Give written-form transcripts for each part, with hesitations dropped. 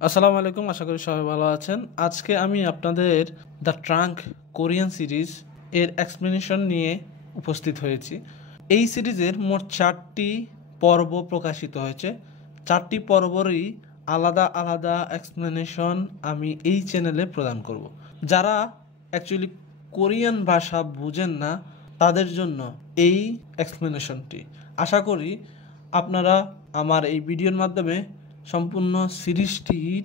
আসসালামু আলাইকুম, আশা করি সবাই ভালো আছেন। আজকে আমি আপনাদের দ্য ট্রাঙ্ক কোরিয়ান সিরিজ এর এক্সপ্লেনেশন নিয়ে উপস্থিত হয়েছি। এই সিরিজের মোট 4টি পর্ব প্রকাশিত হয়েছে। 4টি পর্বরই আলাদা আলাদা এক্সপ্লেনেশন আমি এই চ্যানেলে প্রদান করব। যারা অ্যাকচুয়ালি কোরিয়ান ভাষা বুঝেন না তাদের জন্য এই এক্সপ্লেনেশনটি। আশা করি আপনারা আমার এই ভিডিওর মাধ্যমে সম্পূর্ণ সিরিজটির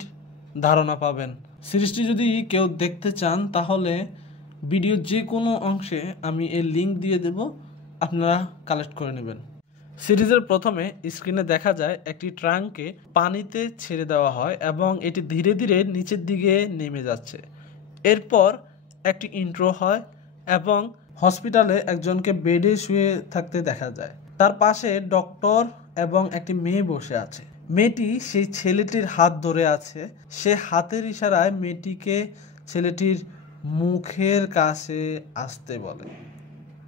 ধারণা পাবেন। সিরিজটি যদি কেউ দেখতে চান তাহলে ভিডিওর যে কোনো অংশে আমি এর লিঙ্ক দিয়ে দেব, আপনারা কালেক্ট করে নেবেন। সিরিজের প্রথমে স্ক্রিনে দেখা যায় একটি ট্রাঙ্ককে পানিতে ছেড়ে দেওয়া হয় এবং এটি ধীরে ধীরে নিচের দিকে নেমে যাচ্ছে। এরপর একটি ইন্ট্রো হয় এবং হসপিটালে একজনকে বেডে শুয়ে থাকতে দেখা যায়। তার পাশে ডক্টর এবং একটি মেয়ে বসে আছে। মেয়েটি সেই ছেলেটির হাত ধরে আছে। সে হাতের ইশারায় মেয়েটিকে ছেলেটির মুখের কাছে আসতে বলে।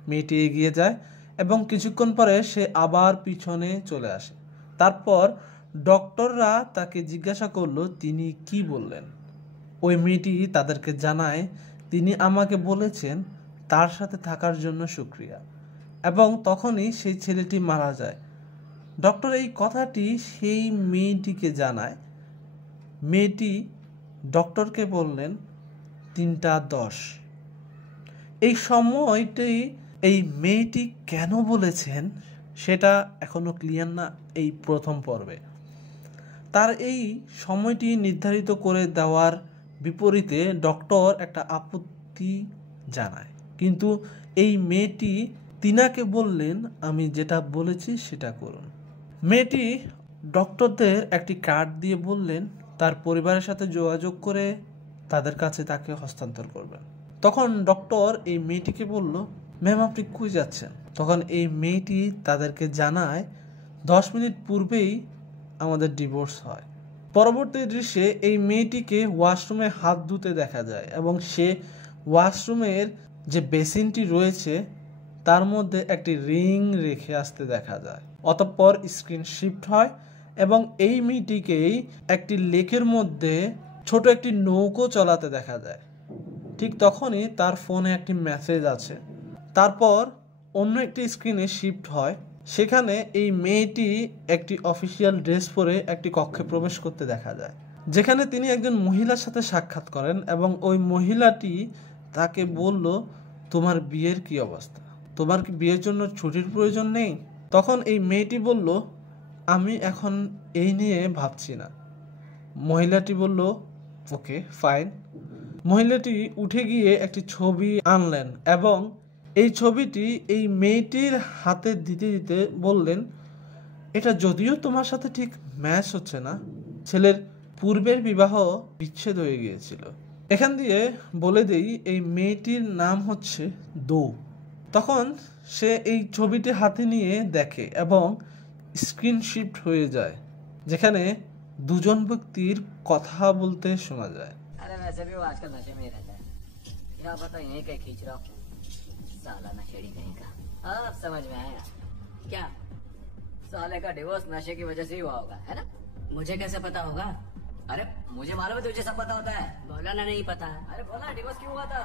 মেয়েটি এগিয়ে যায় এবং কিছুক্ষণ পরে সে আবার পিছনে চলে আসে। তারপর ডক্টররা তাকে জিজ্ঞাসা করলো তিনি কি বললেন। ওই মেয়েটি তাদেরকে জানায় তিনি আমাকে বলেছেন তার সাথে থাকার জন্য শুকরিয়া, এবং তখনই সেই ছেলেটি মারা যায়। ডক্টর এই কথাটি সেই মেয়েটিকে জানায়। মেয়েটি ডক্টরকে বললেন 3:10। এই সময়টি এই মেয়েটি কেন বলেছেন সেটা এখনো ক্লিয়ার না এই প্রথম পর্বে। তার এই সময়টি নির্ধারিত করে দেওয়ার বিপরীতে ডক্টর একটা আপত্তি জানায়, কিন্তু এই মেয়েটি তিনাকে বললেন আমি যেটা বলেছি সেটা করুন। মেয়েটি ডক্টরদের একটি কার্ড দিয়ে বললেন তার পরিবারের সাথে যোগাযোগ করে তাদের কাছে তাকে হস্তান্তর করবেন। তখন ডক্টর এই মেয়েটিকে বলল, ম্যাম আপনি কই যাচ্ছেন? তখন এই মেয়েটি তাদেরকে জানায় 10 মিনিট পূর্বেই আমাদের ডিভোর্স হয়। পরবর্তী দৃশ্যে এই মেয়েটিকে ওয়াশরুমে হাত ধুতে দেখা যায় এবং সে ওয়াশরুমের যে বেসিনটি রয়েছে তার মধ্যে একটি রিং রেখে আসতে দেখা যায়। অতঃপর স্ক্রিন শিফট হয় এবং এই মেয়েটিকেই একটি লেকের মধ্যে ছোট একটি নৌকো চালাতে দেখা যায়। ঠিক তখনই তার ফোনে একটি মেসেজ আছে। তারপর অন্য একটি স্ক্রিনে শিফট হয়, সেখানে এই মেয়েটি একটি অফিসিয়াল ড্রেস পরে একটি কক্ষে প্রবেশ করতে দেখা যায়, যেখানে তিনি একজন মহিলার সাথে সাক্ষাৎ করেন এবং ওই মহিলাটি তাকে বলল তোমার বিয়ের কি অবস্থা, তোমার কি বিয়ের জন্য ছুটির প্রয়োজন নেই? তখন এই মেয়েটি বলল আমি এখন এই নিয়ে ভাবছি না। মহিলাটি বলল ওকে ফাইন। মহিলাটি উঠে গিয়ে একটি ছবি আনলেন এবং এই ছবিটি এই মেয়েটির হাতে দিতে দিতে বললেন এটা যদিও তোমার সাথে ঠিক ম্যাচ হচ্ছে না, ছেলের পূর্বের বিবাহ বিচ্ছেদ হয়ে গিয়েছিল। এখান দিয়ে বলে দেই এই মেয়েটির নাম হচ্ছে দো। তখন সে এই ছবিটি হাতে নিয়ে দেখে এবং স্ক্রিন শিফট হয়ে যায়, যেখানে দুজন ব্যক্তির কথা বলতে শোনা যায়। अरे वैसे भी वो आजकल नशे में ही रहता है। क्या पता इन्हें कहीं खींच रहा हूँ। साला नशेड़ी कहीं का। अब समझ में आया क्या? साले का डिवोर्स नशे की वजह से ही हुआ होगा, है ना? मुझे कैसे पता होगा? अरे मुझे मालूम है तुझे सब पता होता है। बोला ना नहीं पता। अरे बोला डिवोर्स क्यों हुआ था?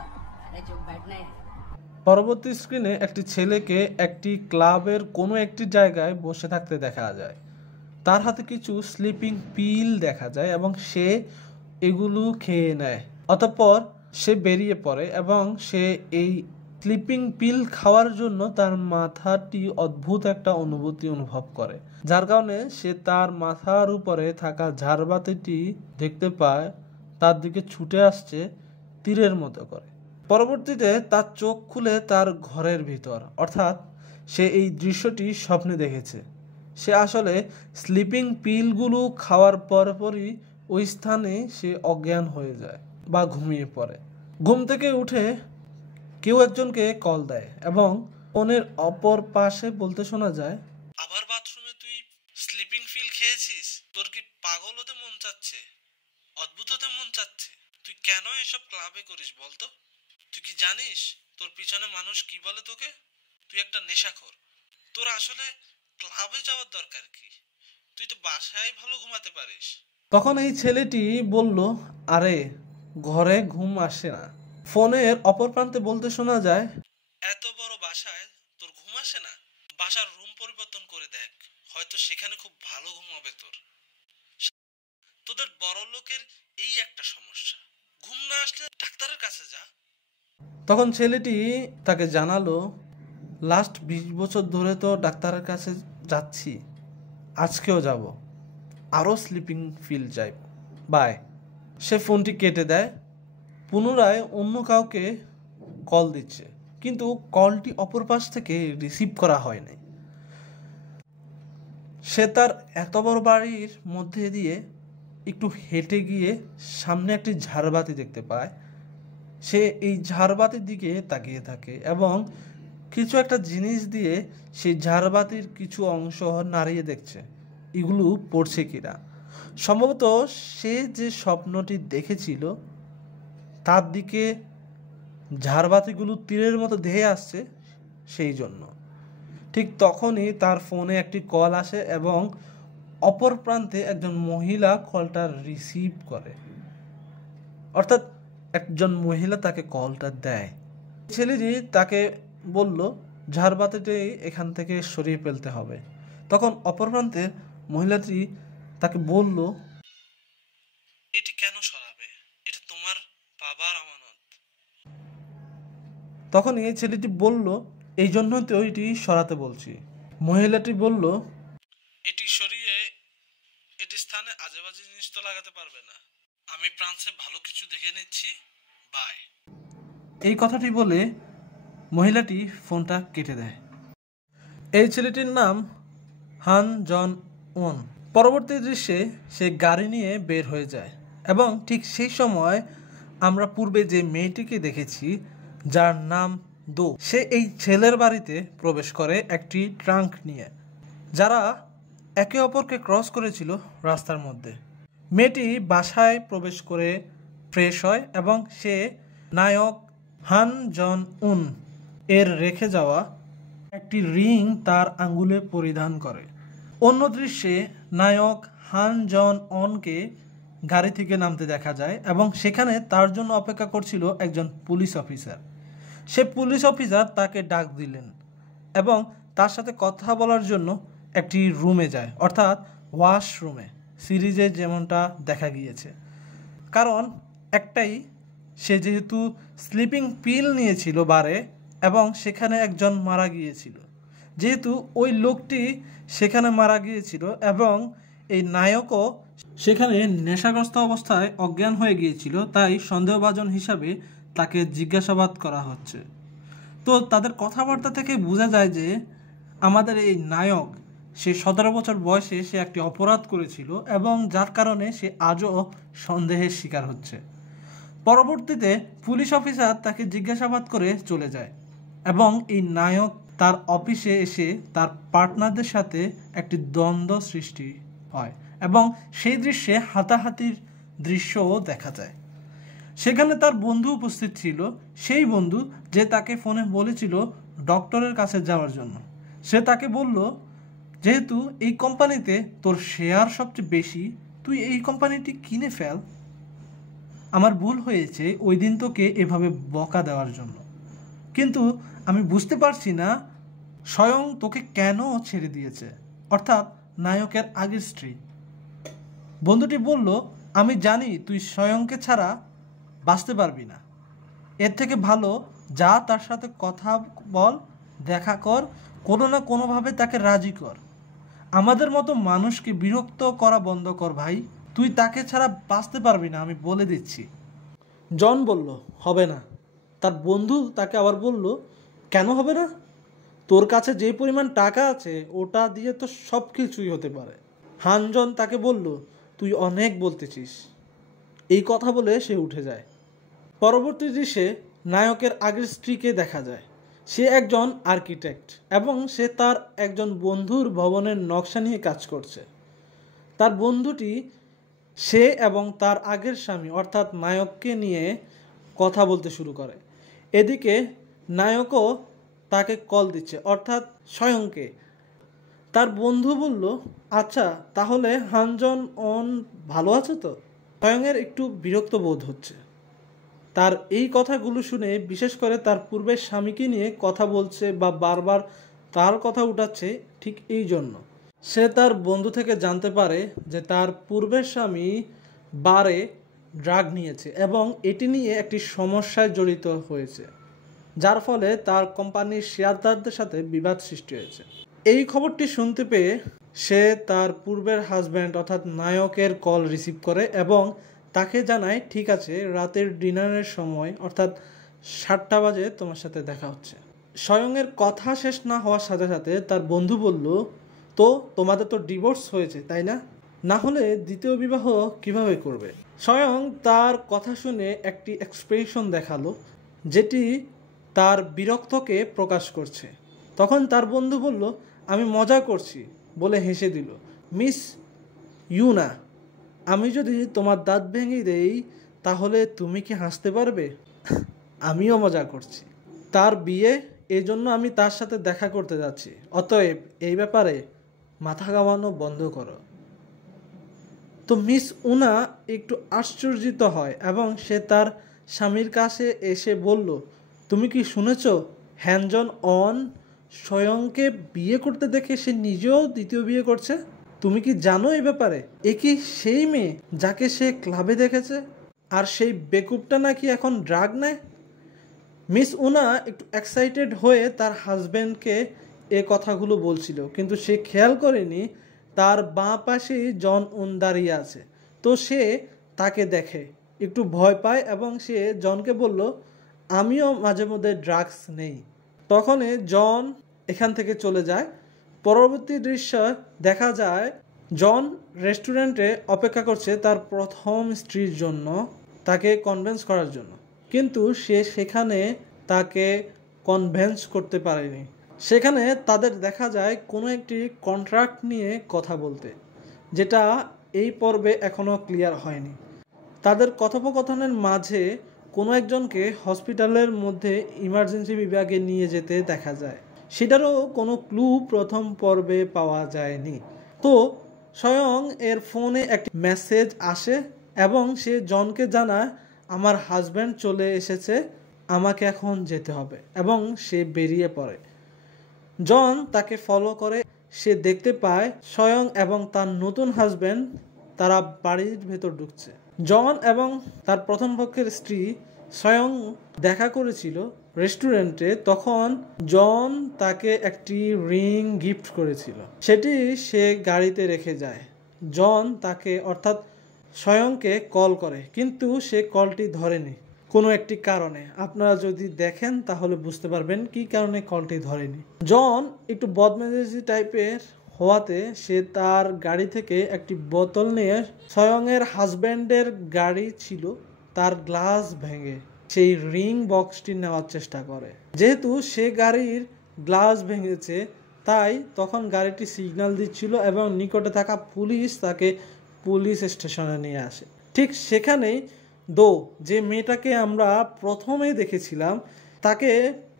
अरे चुप बैठने। পরবর্তী স্ক্রিনে একটি ছেলেকে একটি ক্লাবের কোনো একটি জায়গায় বসে থাকতে দেখা যায়। তার হাতে কিছু স্লিপিং পিল দেখা যায় এবং সে এগুলো খেয়ে নেয়। অতঃপর সে বেরিয়ে পড়ে এবং সে এই স্লিপিং পিল খাওয়ার জন্য তার মাথাটি অদ্ভুত একটা অনুভূতি অনুভব করে, যার কারণে সে তার মাথার উপরে থাকা ঝাড়বাতিটি দেখতে পায় তার দিকে ছুটে আসছে তীরের মতো করে। পরবর্তীতে তার চোখ খুলে তার ঘরের ভিতর, অর্থাৎ সে এই দৃশ্যটি স্বপ্নে দেখেছে। সে আসলে স্লিপিং পিলগুলো খাওয়ার পরপরই ওই স্থানে সে অজ্ঞান হয়ে যায় বা ঘুমিয়ে পড়ে। ঘুম থেকে উঠে কেউ একজনকে কল দেয় এবং ফোনের অপর পাশে বলতে শোনা যায় আবার বাথরুমে তুই স্লিপিং পিল খেয়েছিস? তোর কি পাগল হতে মন চাচ্ছে, অদ্ভুত হতে মন চাচ্ছে? তুই কেন এসব ক্লাবে করিস বলতো? তুই কি জানিস তোর পিছনে মানুষ কি বলে তোকে? তুই একটা নেশাখোর। তোর আসলে ক্লাবে যাওয়ার দরকার কি? তুই তো বাসায় ভালো ঘুমাতে পারিস। তখন এই ছেলেটি বলল, আরে ঘরে ঘুম আসে না। ফোনের অপর প্রান্তে বলতে শোনা যায়, এত বড় বাসায় তোর ঘুম আসে না? বাসার রুম পরিবর্তন করে দেখ, হয়তো সেখানে খুব ভালো ঘুম হবে তোর। তোদের বড় লোকের এই একটা সমস্যা, ঘুম না আসলে ডাক্তারের কাছে যা। তখন ছেলেটি তাকে জানালো, লাস্ট 20 বছর ধরে তো ডাক্তারের কাছে যাচ্ছি, আজকেও যাব, আরও স্লিপিং ফিল চাই, বাই। সে ফোনটি কেটে দেয়। পুনরায় অন্য কাউকে কল দিচ্ছে, কিন্তু কলটি অপর পাশ থেকে রিসিভ করা হয়নি। সে তার এত বড় বাড়ির মধ্যে দিয়ে একটু হেঁটে গিয়ে সামনে একটি ঝাড়বাতি দেখতে পায়। সে এই ঝাড়বাতির দিকে তাকিয়ে থাকে এবং কিছু একটা জিনিস দিয়ে সেই ঝাড়বাতির কিছু অংশ নাড়িয়ে দেখছে, এগুলো পড়ছে কিনা। সম্ভবত সে যে স্বপ্নটি দেখেছিল তার দিকে ঝাড়বাতিগুলো তীরের মতো ধেয়ে আসছে, সেই জন্য। ঠিক তখনই তার ফোনে একটি কল আসে এবং অপর প্রান্তে একজন মহিলা কলটা রিসিভ করে, অর্থাৎ একজন মহিলা তাকে কলটা দেয়। ছেলেটি তাকে বলল, ঝাড়বাতিটি এখান থেকে সরিয়ে ফেলতে হবে। তখন অপর প্রান্তে মহিলাটি তাকে বলল, এটি কেন সরাবে? এটা তোমার বাবার আমানত। তখন এই ছেলেটি বলল, এই জন্যই তো এটি সরাতে বলছি। মহিলাটি বলল, এটি সরিয়ে এটি স্থানে আজেবাজে জিনিস তো লাগাতে পারবে না, আমি ফ্রান্সে ভালো কিছু দেখে নিচ্ছি, বাই। এই কথাটি বলে মহিলাটি ফোনটা কেটে দেয়। এই ছেলেটির নাম হান জন ওন। পরবর্তী দৃশ্যে সে গাড়ি নিয়ে বের হয়ে যায় এবং ঠিক সেই সময় আমরা পূর্বে যে মেয়েটিকে দেখেছি যার নাম দো, সে এই ছেলের বাড়িতে প্রবেশ করে একটি ট্রাঙ্ক নিয়ে, যারা একে অপরকে ক্রস করেছিল রাস্তার মধ্যে। মেয়েটি বাসায় প্রবেশ করে ফ্রেশ হয় এবং সে নায়ক হান জন উন এর রেখে যাওয়া একটি রিং তার আঙ্গুলে পরিধান করে। অন্য দৃশ্যে নায়ক হান জন অনকে গাড়ি থেকে নামতে দেখা যায় এবং সেখানে তার জন্য অপেক্ষা করছিল একজন পুলিশ অফিসার। সে পুলিশ অফিসার তাকে ডাক দিলেন এবং তার সাথে কথা বলার জন্য একটি রুমে যায়, অর্থাৎ ওয়াশরুমে, সিরিজে যেমনটা দেখা গিয়েছে। কারণ একটাই, সে যেহেতু স্লিপিং পিল নিয়েছিল বারে এবং সেখানে একজন মারা গিয়েছিল, যেহেতু ওই লোকটি সেখানে মারা গিয়েছিল এবং এই নায়কও সেখানে নেশাগ্রস্ত অবস্থায় অজ্ঞান হয়ে গিয়েছিল, তাই সন্দেহভাজন হিসাবে তাকে জিজ্ঞাসাবাদ করা হচ্ছে। তো তাদের কথাবার্তা থেকে বোঝা যায় যে আমাদের এই নায়ক, সে 17 বছর বয়সে সে একটি অপরাধ করেছিল এবং যার কারণে সে আজও সন্দেহের শিকার হচ্ছে। পরবর্তীতে পুলিশ অফিসার তাকে জিজ্ঞাসাবাদ করে চলে যায় এবং এই নায়ক তার অফিসে এসে তার পার্টনারদের সাথে একটি দ্বন্দ্ব সৃষ্টি হয় এবং সেই দৃশ্যে হাতাহাতির দৃশ্যও দেখা যায়। সেখানে তার বন্ধু উপস্থিত ছিল, সেই বন্ধু যে তাকে ফোনে বলেছিল ডক্টরের কাছে যাওয়ার জন্য। সে তাকে বলল, যেহেতু এই কোম্পানিতে তোর শেয়ার সবচেয়ে বেশি, তুই এই কোম্পানিটি কিনে ফেল। আমার ভুল হয়েছে ওই দিন তোকে এভাবে বকা দেওয়ার জন্য, কিন্তু আমি বুঝতে পারছি না স্বয়ং তোকে কেন ছেড়ে দিয়েছে, অর্থাৎ নায়কের আগের স্ত্রী। বন্ধুটি বলল, আমি জানি তুই স্বয়ংকে ছাড়া বাঁচতে পারবি না, এর থেকে ভালো যা তার সাথে কথা বল, দেখা কর, কোনো না কোনোভাবে তাকে রাজি কর। আমাদের মতো মানুষকে বিরক্ত করা বন্ধ কর ভাই, তুই তাকে ছাড়া বাঁচতে পারবি না, আমি বলে দিচ্ছি। জন বলল, হবে না। তার বন্ধু তাকে আবার বলল, কেন হবে না? তোর কাছে যে পরিমাণ টাকা আছে ওটা দিয়ে তো সব কিছুই হতে পারে। হানজন তাকে বলল, তুই অনেক বলতেছিস। এই কথা বলে সে উঠে যায়। পরবর্তী দৃশ্যে নায়কের আগের স্ত্রীকে দেখা যায়। সে একজন আর্কিটেক্ট এবং সে তার একজন বন্ধুর ভবনের নকশা নিয়ে কাজ করছে। তার বন্ধুটি সে এবং তার আগের স্বামী অর্থাৎ নায়ককে নিয়ে কথা বলতে শুরু করে। এদিকে নায়কও তাকে কল দিচ্ছে, অর্থাৎ স্বয়ংকে। তার বন্ধু বলল, আচ্ছা তাহলে হানজন অন ভালো আছে তো? স্বয়ংয়ের একটু বিরক্ত বোধ হচ্ছে। তার এই কথাগুলো শুনে, বিশেষ করে তার পূর্বের স্বামীকে নিয়ে কথা বলছে বা বারবার তার কথা উঠাচ্ছে, ঠিক এই জন্য সে তার বন্ধু থেকে জানতে পারে যে তার পূর্বের স্বামী বারে ড্রাগ নিয়েছে এবং এটি নিয়ে একটি সমস্যায় জড়িত হয়েছে, যার ফলে তার কোম্পানির শেয়ারদারদের সাথে বিবাদ সৃষ্টি হয়েছে। এই খবরটি শুনতে পেয়ে সে তার পূর্বের হাজব্যান্ড অর্থাৎ নায়কের কল রিসিভ করে এবং তাকে জানায়, ঠিক আছে, রাতের ডিনারের সময় অর্থাৎ 7টা বাজে তোমার সাথে দেখা হচ্ছে। স্বয়ংয়ের কথা শেষ না হওয়ার সাথে সাথে তার বন্ধু বলল, তো তোমাদের তো ডিভোর্স হয়েছে তাই না? না হলে দ্বিতীয় বিবাহ কিভাবে করবে? স্বয়ং তার কথা শুনে একটি এক্সপ্রেশন দেখালো যেটি তার বিরক্তকে প্রকাশ করছে। তখন তার বন্ধু বলল, আমি মজা করছি বলে হেসে দিল। মিস ইউনা, আমি যদি তোমার দাঁত ভেঙে দেই তাহলে তুমি কি হাসতে পারবে? আমিও মজা করছি। তার বিয়ে, এই জন্য আমি তার সাথে দেখা করতে যাচ্ছি। অতএব এই ব্যাপারে মাথা ঘামানো বন্ধ করো। তো মিস উনা একটু আশ্চর্যিত হয় এবং সে তার স্বামীর কাছে এসে বলল, তুমি কি শুনেছ? হ্যানজন অন স্বয়ংকে বিয়ে করতে দেখে সে নিজেও দ্বিতীয় বিয়ে করছে। তুমি কি জানো এই ব্যাপারে? এ কি সেই মেয়ে যাকে সে ক্লাবে দেখেছে? আর সেই বেকুবটা নাকি এখন ড্রাগ নেয়। মিস উনা একটু এক্সাইটেড হয়ে তার হাজব্যান্ডকে এ কথাগুলো বলছিল, কিন্তু সে খেয়াল করেনি তার বাঁ পাশেই জন উন দাঁড়িয়ে আছে। তো সে তাকে দেখে, একটু ভয় পায় এবং সে জনকে বলল, আমিও মাঝে মধ্যে ড্রাগস নেই। তখনই জন এখান থেকে চলে যায়। পরবর্তী দৃশ্য দেখা যায়, জন রেস্টুরেন্টে অপেক্ষা করছে তার প্রথম স্ত্রীর জন্য, তাকে কনভিন্স করার জন্য, কিন্তু সে সেখানে তাকে কনভিন্স করতে পারেনি। সেখানে তাদের দেখা যায় কোনো একটি কন্ট্রাক্ট নিয়ে কথা বলতে, যেটা এই পর্বে এখনও ক্লিয়ার হয়নি। তাদের কথোপকথনের মাঝে কোনো একজনকে হসপিটালের মধ্যে ইমার্জেন্সি বিভাগে নিয়ে যেতে দেখা যায়। সেটারও কোনো ক্লু প্রথম পর্বে পাওয়া যায়নি। তো স্বয়ং এর ফোনে একটি মেসেজ আসে এবং সে জনকে জানায়, আমার হাজব্যান্ড চলে এসেছে, আমাকে এখন যেতে হবে, এবং সে বেরিয়ে পড়ে। জন তাকে ফলো করে। সে দেখতে পায় স্বয়ং এবং তার নতুন হাজব্যান্ড তারা বাড়ির ভেতর ঢুকছে। জন এবং তার প্রথম পক্ষের স্ত্রী স্বয়ং দেখা করেছিল রেস্টুরেন্টে। তখন জন তাকে একটি রিং গিফট করেছিল, সেটি সে গাড়িতে রেখে যায়। জন তাকে অর্থাৎ স্বয়ংকে কল করে, কিন্তু সে কলটি ধরেনি কোনো একটি কারণে। আপনারা যদি দেখেন তাহলে বুঝতে পারবেন কি কারণে কলটি ধরেনি। জন একটু বদমেজাজি টাইপের হওয়াতে সে তার গাড়ি থেকে একটি বোতল নিয়ে স্বয়ংয়ের হাজব্যান্ডের গাড়ি ছিল তার গ্লাস ভেঙে সেই রিং বক্সটি নেওয়ার চেষ্টা করে। যেহেতু সে গাড়ির গ্লাস ভেঙেছে, তাই তখন গাড়িটি সিগন্যাল দিচ্ছিল এবং নিকটে থাকা পুলিশ তাকে পুলিশ স্টেশনে নিয়ে আসে। ঠিক সেখানেই যে মেয়েটাকে আমরা প্রথমে দেখেছিলাম তাকে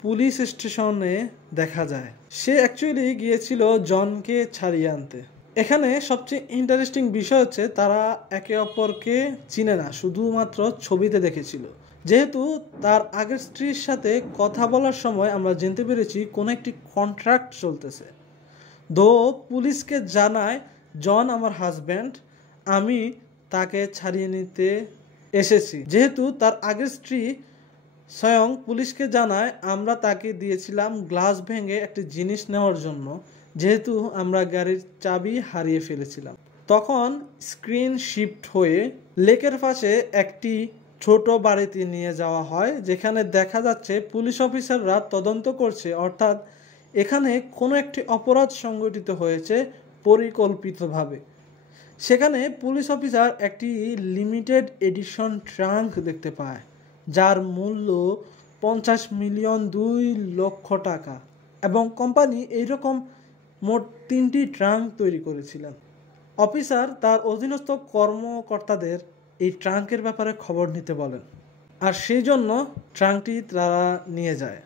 পুলিশ স্টেশনে দেখা যায়। সে অ্যাকচুয়ালি গিয়েছিল জনকে ছাড়িয়ে আনতে। এখানে সবচেয়ে ইন্টারেস্টিং বিষয় হচ্ছে তারা একে অপরকে চিনে না, শুধুমাত্র ছবিতে দেখেছিল। যেহেতু তার আগের স্ত্রীর সাথে কথা বলার সময় আমরা জানতে পেরেছি কোনো একটি কন্ট্রাক্ট চলতেছে। পুলিশকে জানায়, জন আমার হাজব্যান্ড, আমি তাকে ছাড়িয়ে নিতে এসেছি। যেহেতু তার আগের স্ত্রী স্বয়ং পুলিশকে জানায়, আমরা তাকে দিয়েছিলাম গ্লাস ভেঙে একটি জিনিস নেওয়ার জন্য, যেহেতু আমরা গাড়ির চাবি হারিয়ে ফেলেছিলাম। তখন স্ক্রিন শিফট হয়ে লেকের পাশে একটি ছোট বাড়িতে নিয়ে যাওয়া হয়, যেখানে দেখা যাচ্ছে পুলিশ অফিসাররা তদন্ত করছে, অর্থাৎ এখানে কোনো একটি অপরাধ সংঘটিত হয়েছে পরিকল্পিতভাবে। সেখানে পুলিশ অফিসার একটি লিমিটেড এডিশন ট্রাঙ্ক দেখতে পায়, যার মূল্য 50 মিলিয়ন 2 লক্ষ টাকা, এবং কোম্পানি এইরকম মোট 3টি ট্রাঙ্ক তৈরি করেছিলেন। অফিসার তার অধীনস্থ কর্মকর্তাদের এই ট্রাঙ্কের ব্যাপারে খবর নিতে বলেন, আর সেই জন্য ট্রাঙ্কটি তারা নিয়ে যায়।